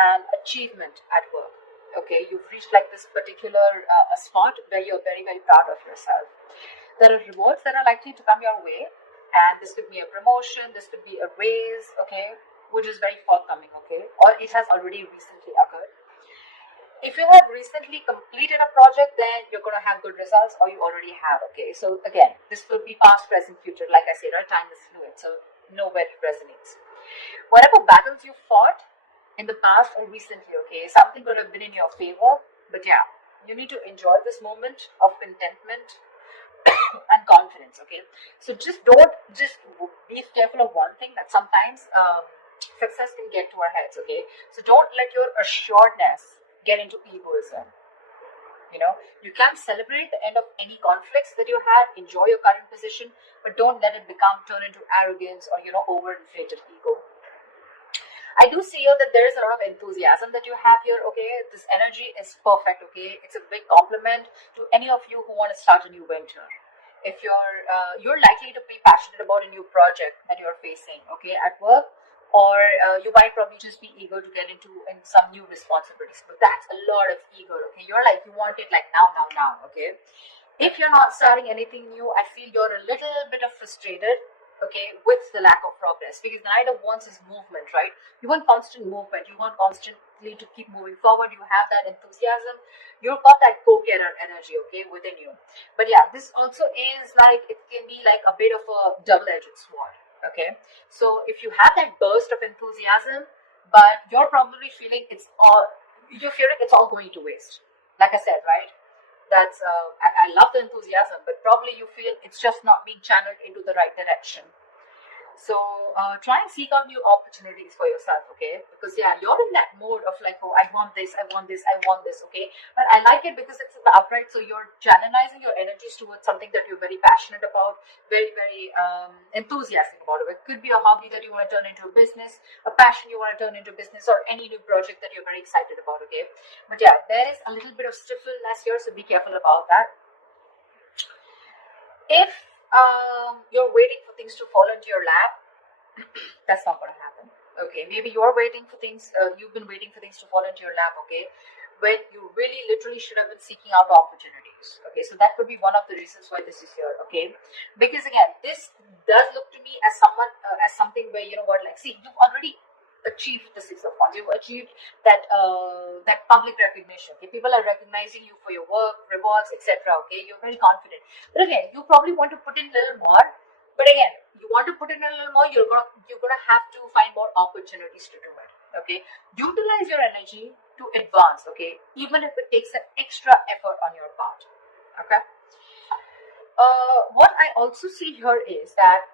and achievement at work. Okay, you've reached like this particular spot where you're very, very proud of yourself. There are rewards that are likely to come your way, and this could be a promotion, this could be a raise, okay, which is very forthcoming, okay, or it has already recently occurred. If you have recently completed a project, then you're going to have good results, or you already have, okay. So again, this could be past, present, future. Like I said, right, time is fluid, so know where it resonates. Whatever battles you fought in the past or recently, okay, something could have been in your favor, but yeah, you need to enjoy this moment of contentment and confidence, okay. So just be careful of one thing, that sometimes success can get to our heads, okay. So don't let your assuredness get into egoism. You can celebrate the end of any conflicts that you had, enjoy your current position, but don't let it turn into arrogance or overinflated ego. I do see here that there is a lot of enthusiasm that you have here, okay. This energy is perfect, okay. It's a big compliment to any of you who want to start a new venture. If you're likely to be passionate about a new project that you're facing, okay, at work, or you might probably just be eager to get into some new responsibilities, but that's a lot of eager, okay. You're like, you want it like now, okay. If you're not starting anything new, I feel you're a little bit of frustrated, okay, with the lack of progress, because the Knight of Wands is movement, right? You want constant movement, you want constantly to keep moving forward, you have that enthusiasm, you've got that go-getter energy, okay, within you. But yeah, this also is like, it can be like a bit of a double-edged sword, okay. So if you have that burst of enthusiasm, but you're probably feeling it's all going to waste. Like I said, right, that's I love the enthusiasm, but probably you feel it's just not being channeled into the right direction. So try and seek out new opportunities for yourself, okay? Because yeah, you're in that mode of like, oh, I want this, okay? But I like it because it's in the upright, so you're channelizing your energies towards something that you're very passionate about, very, very enthusiastic about. It could be a hobby that you want to turn into a business, a passion you want to turn into business, or any new project that you're very excited about, okay? But yeah, there is a little bit of stiffness here, so be careful about that. If you're waiting for things to fall into your lap, that's not going to happen, okay. Maybe you're waiting for things, you've been waiting for things to fall into your lap, okay, when you really literally should have been seeking out opportunities, okay. So that could be one of the reasons why this is here, okay, because again, this does look to me as something where, like, see, you've already achieved the Six of Wands. You've achieved that public recognition, okay. People are recognizing you for your work, rewards, etc., okay. You're very confident, but again, you probably want to put in a little more. But again, you want to put in a little more, you're gonna have to find more opportunities to do it, okay. Utilize your energy to advance, okay, even if it takes an extra effort on your part, okay. What I also see here is that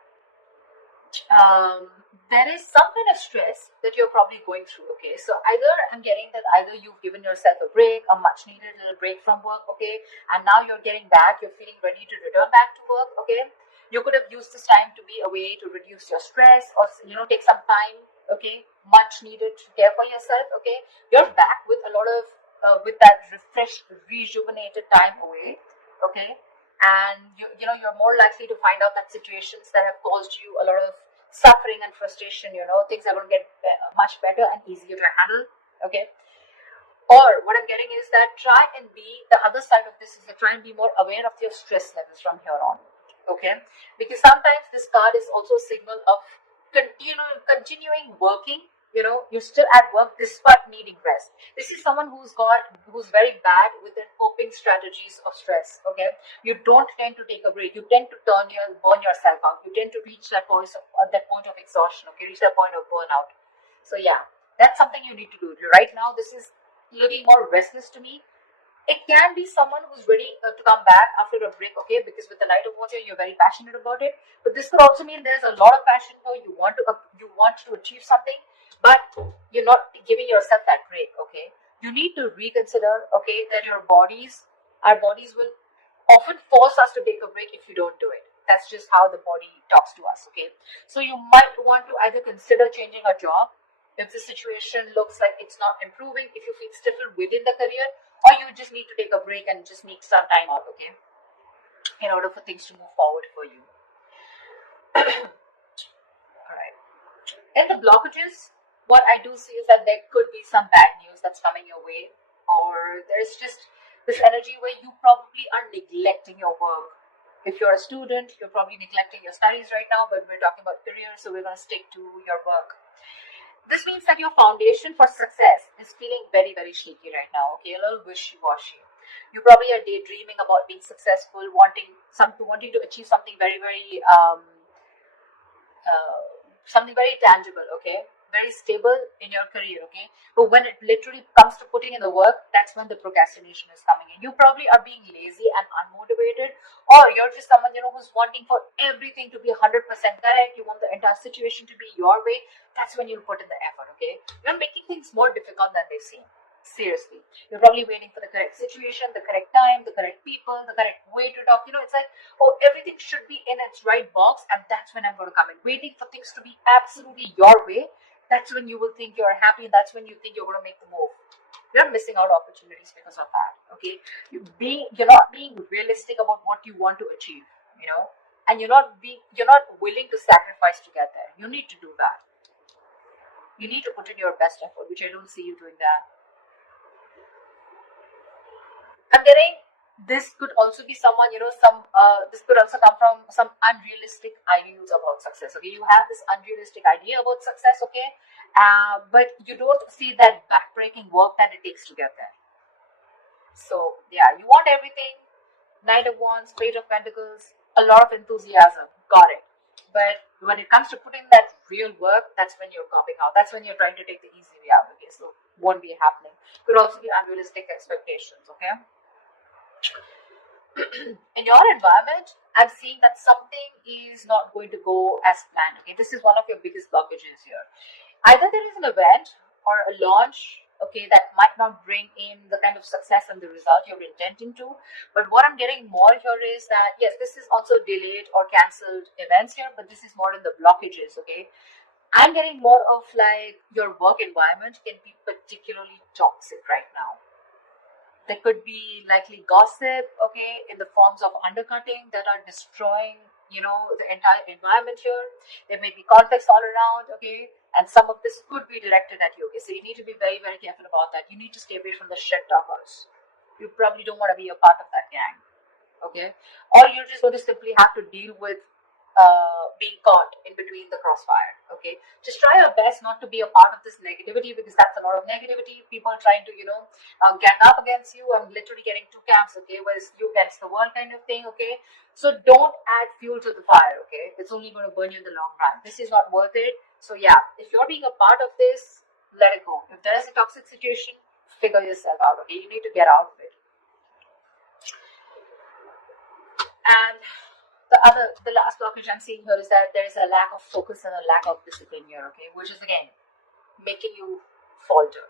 there is some kind of stress that you're probably going through, okay. So I'm getting that either you've given yourself a break, a much needed little break from work, okay, and now you're getting back, you're feeling ready to return back to work, okay. You could have used this time to be away to reduce your stress, or take some time, okay, much needed to care for yourself, okay. You're back with a lot of with that refreshed, rejuvenated time away, okay. And you're more likely to find out that situations that have caused you a lot of suffering and frustration, things are going to get much better and easier to handle, okay. Or what I'm getting is that the other side of this is to try and be more aware of your stress levels from here on, okay, because sometimes this card is also a signal of continuing working. You're still at work despite needing rest. This is someone who's very bad with their coping strategies of stress, okay. You don't tend to take a break. You tend to burn yourself out. You tend to reach that point of exhaustion, okay, reach that point of burnout. So yeah, that's something you need to do. Right now, this is looking more restless to me. It can be someone who's ready to come back after a break, okay, because with the Knight of Wands, you're very passionate about it. But this could also mean there's a lot of passion here. You want to achieve something, but you're not giving yourself that break, okay. You need to reconsider, okay, that our bodies will often force us to take a break if you don't do it. That's just how the body talks to us, okay. So you might want to either consider changing a job if the situation looks like it's not improving, if you feel stifled within the career, or you just need to take a break and just need some time out, okay, in order for things to move forward for you. All right. And the blockages, What I do see is that there could be some bad news that's coming your way, or there's just this energy where you probably are neglecting your work. If you're a student, you're probably neglecting your studies right now, but we're talking about career, so we're going to stick to your work. This means that your foundation for success is feeling very, very shaky right now, okay? A little wishy-washy. You probably are daydreaming about being successful, wanting to achieve something very, very something very tangible, okay? Very stable in your career, okay? But when it literally comes to putting in the work, that's when the procrastination is coming in. You probably are being lazy and unmotivated, or you're just someone, who's wanting for everything to be 100% correct. You want the entire situation to be your way. That's when you'll put in the effort, okay? You're making things more difficult than they seem. Seriously, you're probably waiting for the correct situation, the correct time, the correct people, the correct way to talk. It's like, oh, everything should be in its right box, and that's when I'm going to come in. Waiting for things to be absolutely your way, that's when you will think you're happy, and that's when you think you're going to make the move. You're missing out opportunities because of that, okay? You're not being realistic about what you want to achieve, and you're not willing to sacrifice to get there. You need to do that. You need to put in your best effort, which I don't see you doing that. I'm getting this could also be someone, this could also come from some unrealistic ideals about success, okay? You have this unrealistic idea about success, okay? But you don't see that backbreaking work that it takes to get there. So, yeah, you want everything, Knight of Wands, Page of Pentacles, a lot of enthusiasm, got it. But when it comes to putting that real work, that's when you're copping out. That's when you're trying to take the easy way out, okay? So, won't be happening. Could also be unrealistic expectations, okay? In your environment, I'm seeing that something is not going to go as planned, okay? This is one of your biggest blockages here. Either there is an event or a launch, okay, that might not bring in the kind of success and the result you're intending to. But what I'm getting more here is that, yes, this is also delayed or cancelled events here, but this is more in the blockages, okay? I'm getting more of like your work environment can be particularly toxic right now. There could be likely gossip, okay, in the forms of undercutting that are destroying, the entire environment here. There may be conflicts all around, okay, and some of this could be directed at you, okay. So you need to be very, very careful about that. You need to stay away from the shit talkers. You probably don't want to be a part of that gang, okay. Or you're just going to simply have to deal with being caught in between the crossfire, okay. Just try your best not to be a part of this negativity, because that's a lot of negativity. People trying to gang up against you and literally getting two camps, okay, where it's you against the world kind of thing, okay. So don't add fuel to the fire, okay. It's only going to burn you in the long run. This is not worth it. So yeah, if you're being a part of this, let it go. If there is a toxic situation, figure yourself out, okay. You need to get out of it. And the last blockage I'm seeing here is that there is a lack of focus and a lack of discipline here, okay, which is again making you falter.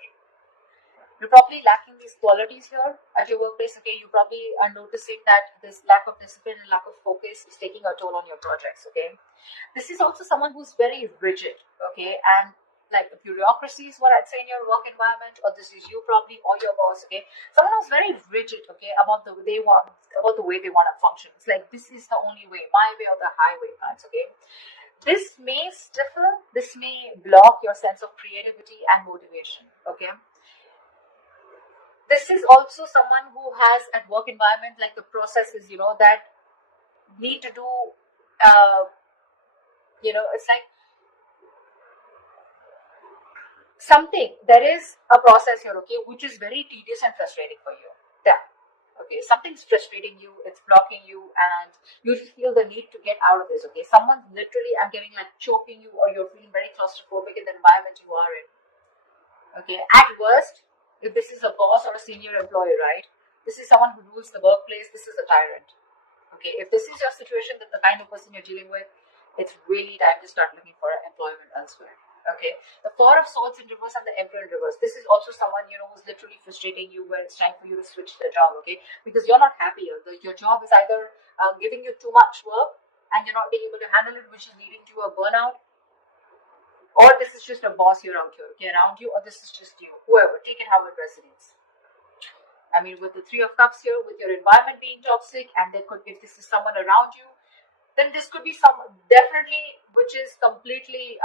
You're probably lacking these qualities here at your workplace, okay. You probably are noticing that this lack of discipline and lack of focus is taking a toll on your projects, okay. This is also someone who's very rigid, okay, and like the bureaucracy is what I'd say in your work environment, or this is you probably or your boss, okay. Someone who's very rigid, okay, about the way they want to function. It's like, this is the only way, my way or the highway kinds, okay. This may stifle, this may block your sense of creativity and motivation, okay. This is also someone who has at work environment like the processes, that need to do, it's like there is a process here, okay, which is very tedious and frustrating for you. Yeah. Okay, something's frustrating you, it's blocking you, and you feel the need to get out of this, okay. Someone's literally, I'm getting like choking you, or you're feeling very claustrophobic in the environment you are in. Okay, at worst, if this is a boss or a senior employee, right, this is someone who rules the workplace, this is a tyrant. Okay, if this is your situation, then the kind of person you're dealing with, it's really time to start looking for employment elsewhere. Okay, the Four of Swords in reverse and the Emperor in reverse. This is also someone, who's literally frustrating you, where it's time for you to switch the job, okay? Because you're not happy. Your job is either giving you too much work and you're not being able to handle it, which is leading to a burnout, or this is just a boss here out here, okay, around you, or this is just you. Whoever, take it how it resonates. I mean, with the Three of Cups here, with your environment being toxic, and if this is someone around you, then this could be some definitely which is completely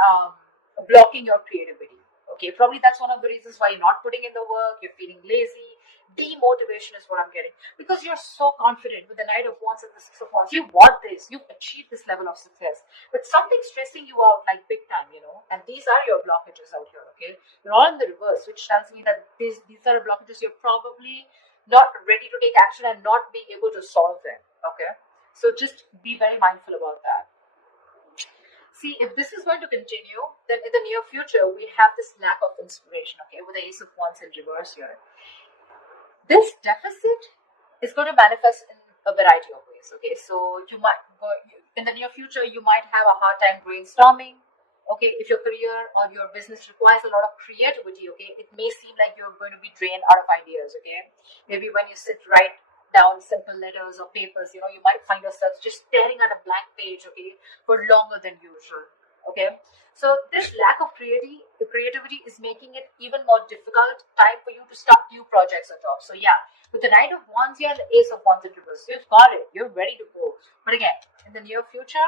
blocking your creativity. Okay, probably that's one of the reasons why you're not putting in the work, you're feeling lazy. Demotivation is what I'm getting, because you're so confident with the Knight of Wands and the Six of Wands. You want this, you've achieved this level of success, but something's stressing you out like big time, and these are your blockages out here. Okay, you're all in the reverse, which tells me that these are blockages you're probably not ready to take action and not being able to solve them. Okay, so just be very mindful about that. See, if this is going to continue, then in the near future, we have this lack of inspiration, okay, with the Ace of Wands in reverse here. This deficit is going to manifest in a variety of ways, okay? So you might, in the near future, you might have a hard time brainstorming, okay? If your career or your business requires a lot of creativity, okay, it may seem like you're going to be drained out of ideas, okay? Maybe when you write down simple letters or papers, you might find yourself just staring at a blank page, okay, for longer than usual, okay? So this lack of creativity is making it even more difficult time for you to start new projects or jobs. So yeah, with the Knight of Wands here and the Ace of Wands in reverse, you've got it. You're ready to go. But again, in the near future,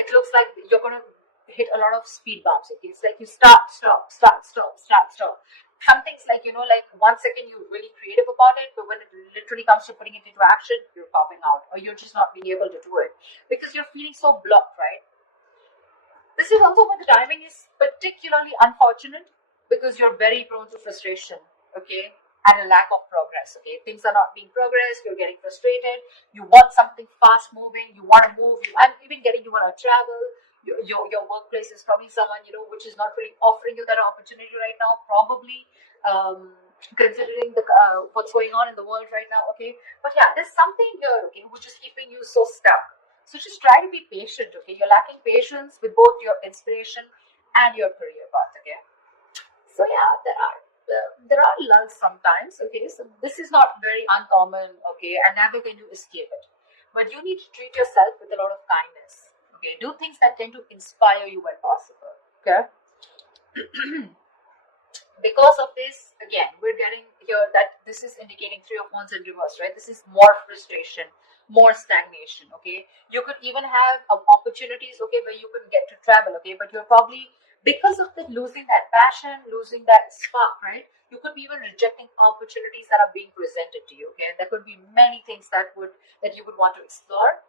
it looks like you're going to hit a lot of speed bumps. Okay, it's like you start, stop, start, stop, start, stop. Something's like, like 1 second you're really creative about it, but when it literally comes to putting it into action, you're popping out, or you're just not being able to do it because you're feeling so blocked, right? This is also where the timing is particularly unfortunate, because you're very prone to frustration, okay, and a lack of progress, okay. Things are not being progressed, you're getting frustrated, you want something fast moving, you want to move, I'm even getting you want to travel. Your workplace is probably someone, which is not really offering you that opportunity right now, probably considering the what's going on in the world right now, okay. But yeah, there's something here, okay, which is keeping you so stuck. So just try to be patient, okay? You're lacking patience with both your inspiration and your career path, okay? So yeah, there are lulls sometimes, okay? So this is not very uncommon, okay? And neither can you escape it. But you need to treat yourself with a lot of kindness, okay? Do things that tend to inspire you when possible, okay? Because of this, again, we're getting here that this is indicating Three of Wands in reverse, right? This is more frustration, more stagnation, okay? You could even have opportunities, okay, where you can get to travel, okay? But you're probably, because of the losing that passion, losing that spark, right? You could be even rejecting opportunities that are being presented to you, okay? There could be many things that you would want to explore,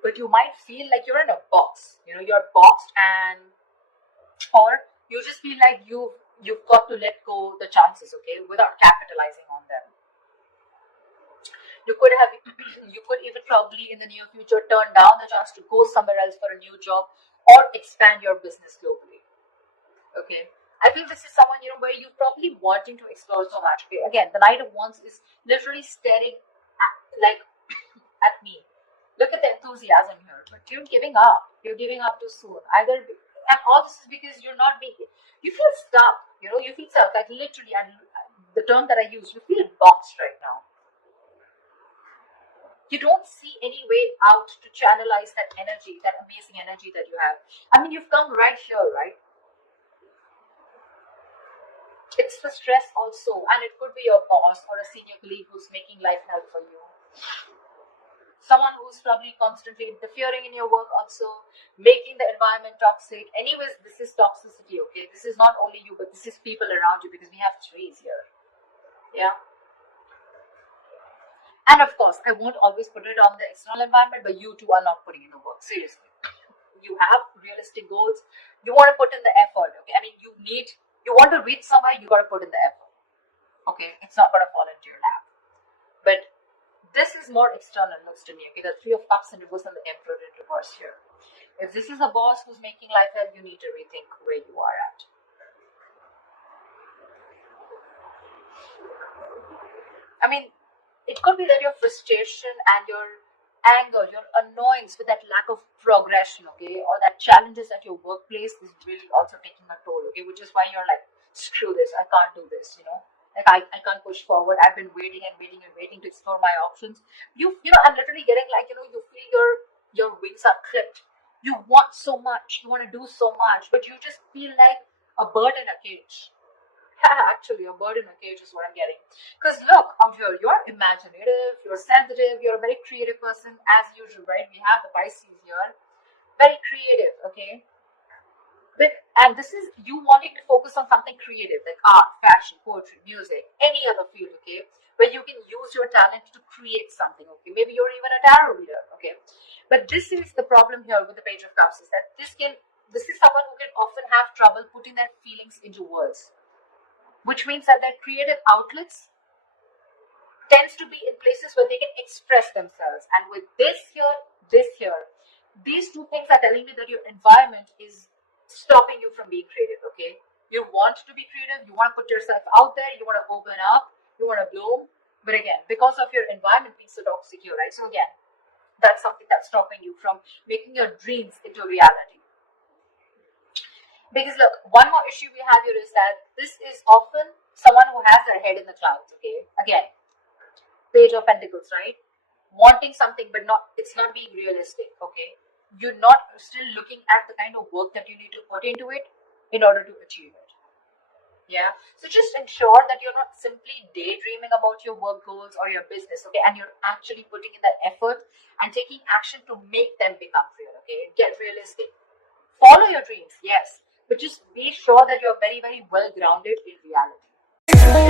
but you might feel like you're in a box, you're boxed, or you just feel like you've got to let go the chances, okay, without capitalizing on them. You could even probably in the near future turn down the chance to go somewhere else for a new job or expand your business globally. Okay, I feel this is someone where you're probably wanting to explore so much. Okay, again, the Knight of Wands is literally staring at me. Look at the enthusiasm here, but you're giving up. You're giving up too soon. And all this is because you feel stuck. You feel stuck. Like literally, and the term that I use, you feel boxed right now. You don't see any way out to channelize that energy, that amazing energy that you have. I mean, you've come right here, right? It's the stress also, and it could be your boss or a senior colleague who's making life hell for you. Someone who's probably constantly interfering in your work, also making the environment toxic. Anyways, this is toxicity, okay? This is not only you, but this is people around you, because we have trees here. Yeah. And of course, I won't always put it on the external environment, but you too are not putting in the work. Seriously. You have realistic goals. You want to put in the effort, okay? I mean, you want to reach somewhere, you got to put in the effort. Okay? It's not going to fall into your lap. But this is more external, looks to me, okay? The Three of Cups in reverse and the Emperor in reverse here. If this is a boss who's making life hell, you need to rethink where you are at. I mean, it could be that your frustration and your anger, your annoyance with that lack of progression, okay, or that challenges at your workplace is really also taking a toll, okay, which is why you're like, screw this, I can't do this, like I can't push forward. I've been waiting and waiting and waiting to explore my options. I'm literally getting like, you feel your wings are clipped. You want so much, you want to do so much, but you just feel like a bird in a cage. Actually, a bird in a cage is what I'm getting. Because look, out here, you're imaginative, you're sensitive, you're a very creative person, as usual, right? We have the Pisces here. Very creative, okay? And this is you wanting to focus on something creative like art, fashion, poetry, music, any other field, okay, where you can use your talent to create something, okay. Maybe you're even a tarot reader, okay. But this is the problem here with the Page of Cups, is that this is someone who can often have trouble putting their feelings into words, which means that their creative outlets tends to be in places where they can express themselves. And with this here, these two things are telling me that your environment is stopping you from being creative, okay? You want to be creative, you want to put yourself out there, you want to open up, you want to bloom. But again, because of your environment being so toxic here, right? So again, that's something that's stopping you from making your dreams into reality. Because look, one more issue we have here is that this is often someone who has their head in the clouds, okay? Again, Page of Pentacles, right? Wanting something, but it's not being realistic, okay? You're not still looking at the kind of work that you need to put into it in order to achieve it. Yeah. So just ensure that you're not simply daydreaming about your work goals or your business, okay? And you're actually putting in the effort and taking action to make them become real, okay? Get realistic. Follow your dreams, yes, but just be sure that you're very, very well grounded in reality.